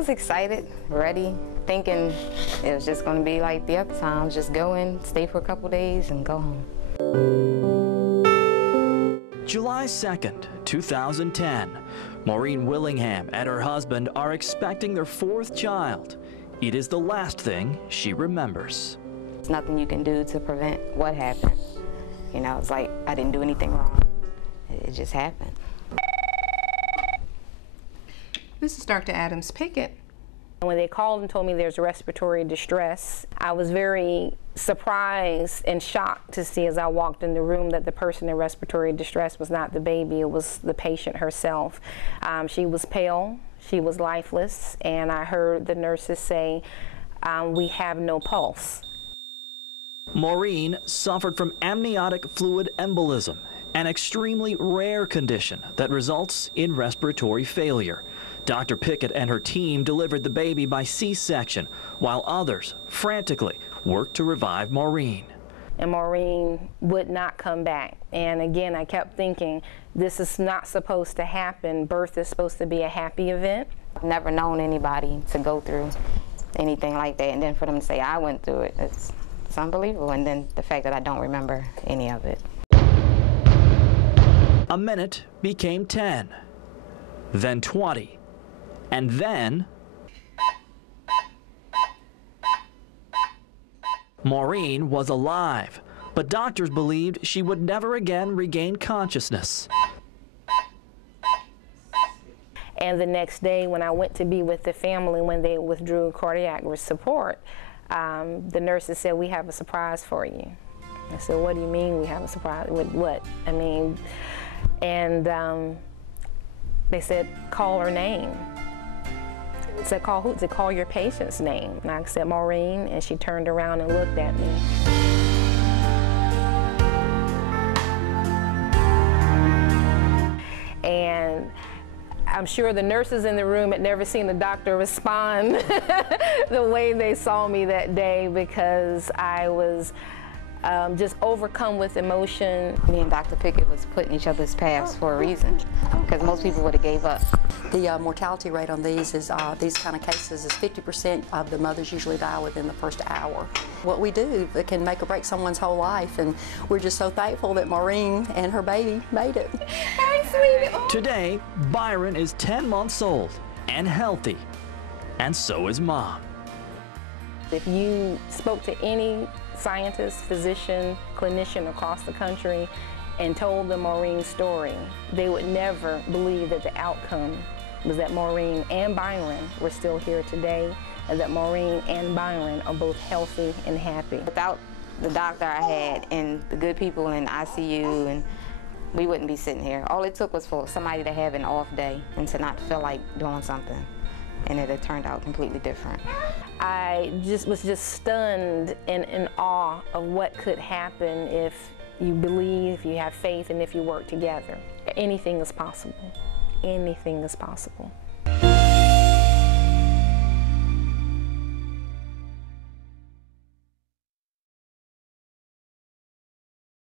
was excited, ready, thinking it was just going to be like the other times, just go in, stay for a couple days, and go home. July 2nd, 2010. Maureen Willingham and her husband are expecting their 4th child. It is the last thing she remembers. There's nothing you can do to prevent what happened. You know, it's like I didn't do anything wrong. It just happened. This is Dr. Adams Pickett. When they called and told me there's respiratory distress, I was very surprised and shocked to see as I walked in the room that the person in respiratory distress was not the baby, it was the patient herself. She was pale, she was lifeless, and I heard the nurses say, we have no pulse. Maureen suffered from amniotic fluid embolism, an extremely rare condition that results in respiratory failure. Dr. Pickett and her team delivered the baby by C-section, while others frantically worked to revive Maureen. And Maureen would not come back. And again, I kept thinking, this is not supposed to happen. Birth is supposed to be a happy event. I've never known anybody to go through anything like that, and then for them to say I went through it, it's unbelievable. And then the fact that I don't remember any of it. A minute became 10, then 20, and then Maureen was alive, but doctors believed she would never again regain consciousness. And the next day when I went to be with the family when they withdrew cardiac support, the nurses said, we have a surprise for you. I said, what do you mean we have a surprise? With what? I mean, and they said, call her name. I said, call who? They said, call your patient's name. And I said, Maureen, and she turned around and looked at me. And I'm sure the nurses in the room had never seen the doctor respond the way they saw me that day, because I was just overcome with emotion. Me and Dr. Pickett was put in each other's paths for a reason, because most people would have gave up. The mortality rate on these is these kind of cases is 50% of the mothers usually die within the first hour. What we do, it can make or break someone's whole life, and we're just so thankful that Maureen and her baby made it. Hi, sweetie. Oh. Today, Byron is 10 months old and healthy, and so is Mom. If you spoke to any scientist, physician, clinician across the country and told them Maureen's story, they would never believe that the outcome was that Maureen and Byron were still here today, and that Maureen and Byron are both healthy and happy. Without the doctor I had and the good people in ICU, and we wouldn't be sitting here. All it took was for somebody to have an off day and to not feel like doing something, and it had turned out completely different. I was stunned and in awe of what could happen if you believe, if you have faith, and if you work together. Anything is possible. Anything is possible.